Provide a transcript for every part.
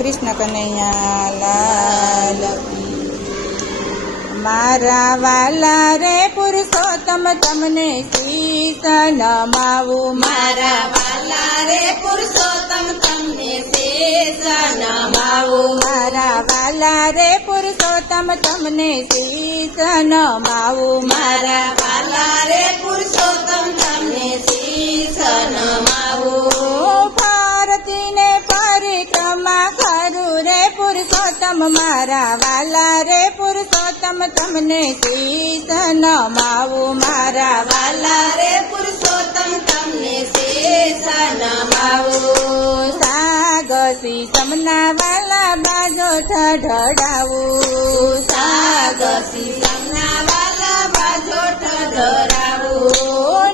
કૃષ્ણ કનૈયા લાલ મારા વાલા રે પુરુષોત્તમ તમને શીશ નમાવું મારા વાલા રે પુરુષોત્તમ તમને શીશ નમાવું મારા વાલા રે પુરુષોત્તમ તમને શીશ નમાવું મારા વાલા રે પુરુષોત્તમ તમને શીશ નમાવું ભારતીને પરિક્રમા કરું રે પુરુષોત્તમ મારા વાલા રે પુરુષોત્તમ તમને શીશ નમાવું મારા વાલા રે પુરુષોત્તમ તમને શીશ નમાવું સાગસી તમના વાલા બાજો ઢઢડાવું સાગસી તમના વાલા બાજો ઢઢડાવું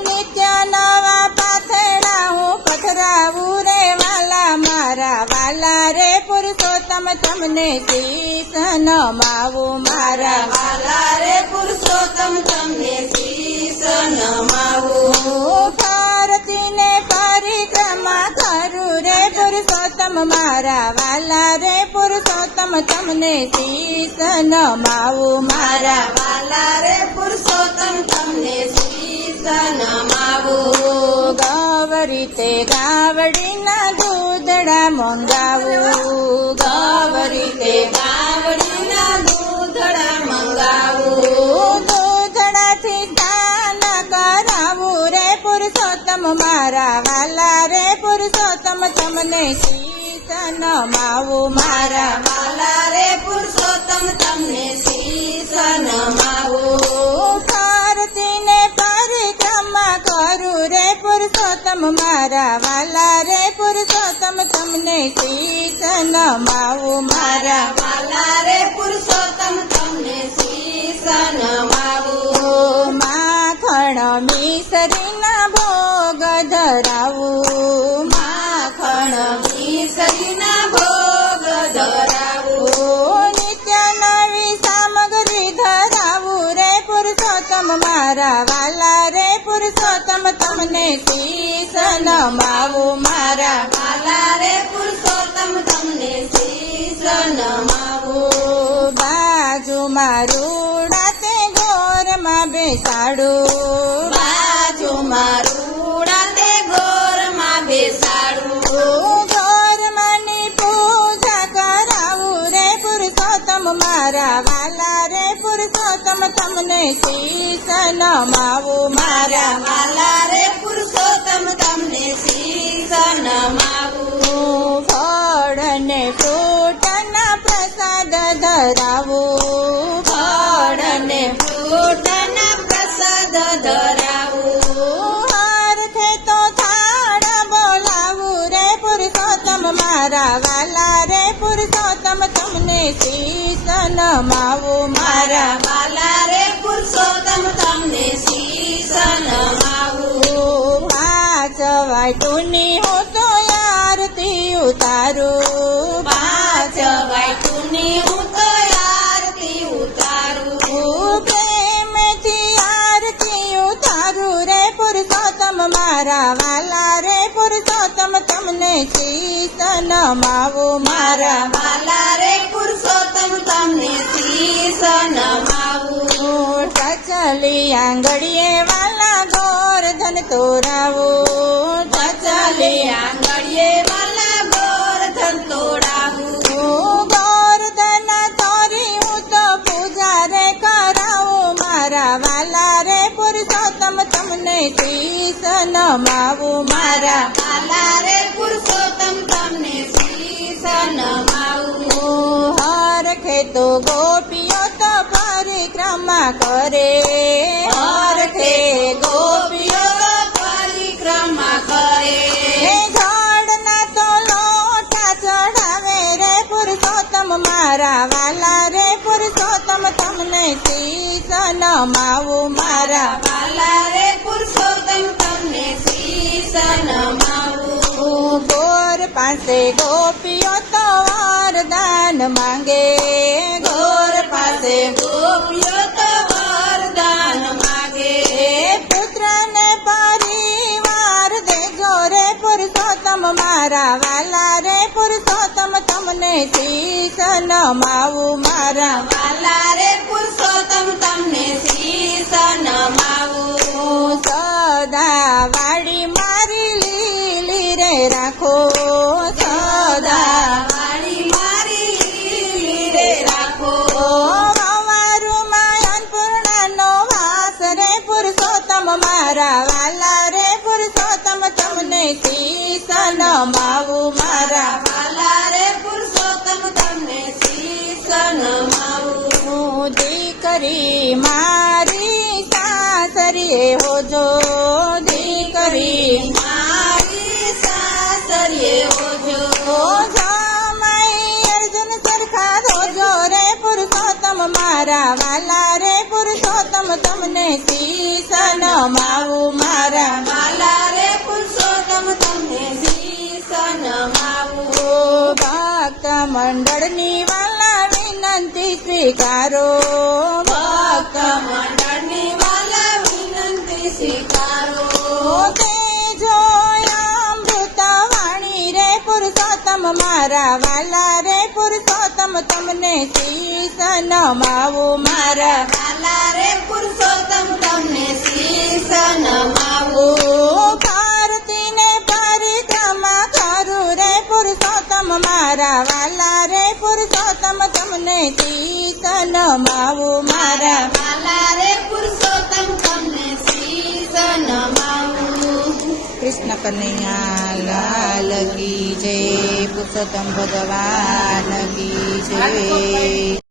નિત્ય નવા પાથેડા હું પથરાવું રે વાલા મારા વાલા રે પુરુષોત્તમ તમને શીશ નમાવું મારા વાલા રે પુરુષોત્તમ તમને શીશ નમાવું ભારતીને પરિક્રમા કરું રે પુરુષોત્તમ મારા વાલા રે પુરુષોત્તમ તમને શીશ નમાવું મારા વાલા રે પુરુષોત્તમ તમને શીશ નમાવું ગવરીતે ગાવડીના દૂધડા મંગાવું ગવરીતે ગાવડીના દૂધડા મંગાવું દૂધડાથી સ્નાન કરાવું રે પુરુષોત્તમ મારા વાલા રે પુરુષોત્તમ તમને શીશ નમાવું મારા વાલા રે પુરુષોત્તમ તમને શીશ નમાવું ભારતીને પરિક્રમા કરું રે પુરુષોત્તમ મારા વાલા રે પુરુષોત્તમ તમને શીશ નમાવું મારા વાલા રે પુરુષોત્તમ તમને શીશ નમાવું માખણ મિસરીના ભોગ ધરાવું માખણ મિસરીના ભોગ ધરાવું નિત્ય નવી સામગ્રી ધરાવું રે પુરુષોત્તમ મારા વાલા રે પુરુષોત્તમ તમને શીશ નમાવું મારા વાલા રે પુરુષોત્તમ તમને શીશ નમાવું બાજુમાં રૂડા તે ગોરમાં બેસાડું બાજુમાં રૂડા તે ગોરમાં બેસાડું ગોરમાની પૂજા કરાવું રે પુરુષોત્તમ મારા વાલા રે પુરુષોત્તમ તમને શીશ નમાવું મારા વાલા રે પુરુષોત્તમ તમને શીશ નમાવું ફળ ને ફ્રૂટના પ્રસાદ ધરાવું ફળ ને ફ્રૂટના પ્રસાદ ધરાવું હરખે તો થાળ બોલાવું રે પુરુષોત્તમ મારા વાલા રે પુરુષોત્તમ તમને શીશ નમાવું મારા વાલા રે પુરુષોત્તમ તમને શીશ નમાવું પાંચ વાટુની હું તો આરતી ઉતારું પાંચ વાટુની હું તો આરતી ઉતારું પ્રેમથી આરતી ઉતારું રે પુરુષોત્તમ મારા વાલા રે પુરુષોત્તમ તમને શીશ નમાવું મારા વાલા રે પુરુષોત્તમ તમને શીશ નમાવું ચચલી આંગળીએ વાલા ગોરધન તોરાવું ચચલી આંગળીએ વાલા ગોરધન તોડાવું ગોરધન તોરી હું તો પૂજા રે કરાવું મારા વાલા રે પુરુષોત્તમ તમને શીશ નમાવું મારા વાલા રે પુરુષોત્તમ તમને શીશ નમાવું હરખે તો ગોપીઓ તો પરિક્રમા કરે હરખે ગોપીઓ પરિક્રમા કરે ઝાડના તો લોટા ચડાવે રે પુરુષોત્તમ મારા વાલા રે પુરુષોત્તમ તમને શીશ નમાવું મારા વાલા રે પુરુષોત્તમ તમને શીશ નમાવું ગોર પાસે ગોપીઓ તો વરદાન માંગે ગોર પાસે ગોપીઓ તો વરદાન માગે પુત્ર ને પરિવાર દેજો રે પુરુષોત્તમ મારા વાલા રે પુરુષોત્તમ તમને તમને શીશ નમાવું મારા વાલા રે પુરુષોત્તમ તમને શીશ નમાવું. સદા વાડી મારી લીલી રે રાખો સદા વાળી મારી લીલી રે રાખો. વાવારુમાં અન્નપૂર્ણાનો વાસ રે પુરુષોત્તમ મારા વાલા રે પુરુષોત્તમ તમને શીશ નમાવું મારા વાલા રે પુરુષોત્તમ તમને શીશ નમાવું. દીકરી મારી સાસરીએ હોજો દીકરી મારી સાસરીએ હોજો. જામાઈ અર્જુન સરખા રોજો રે પુરુષોત્તમ મારા વાલા રે પુરુષોત્તમ તમને શીશ નમાવું મારા વાલા રે પુરુષોત્તમ તમને શીશ નમાવું. ભક્ત મંડળની વાલા વિનંતી સ્વીકારો ભક્ત મંડળની વાલા વિનંતી સ્વીકારો. તે જોયામૃત વાણી રે પુરુષોત્તમ મારા વાલા રે પુરુષોત્તમ તમને શીશ નમાવું મારા વાલા રે પુરુષોત્તમ તમને શીશ નમાવું. ભારતીને પરિક્રમા કરું રે પુરુષોત્તમ મારા વાલા રે પુરુષોત્તમ તમને શીશ નમાવું મારા વાલા રે પુરુષોત્તમ તમને શીશ નમાવું. કૃષ્ણ કનૈયા લાલ કી જય પુરુષોત્તમ ભગવાન કી જય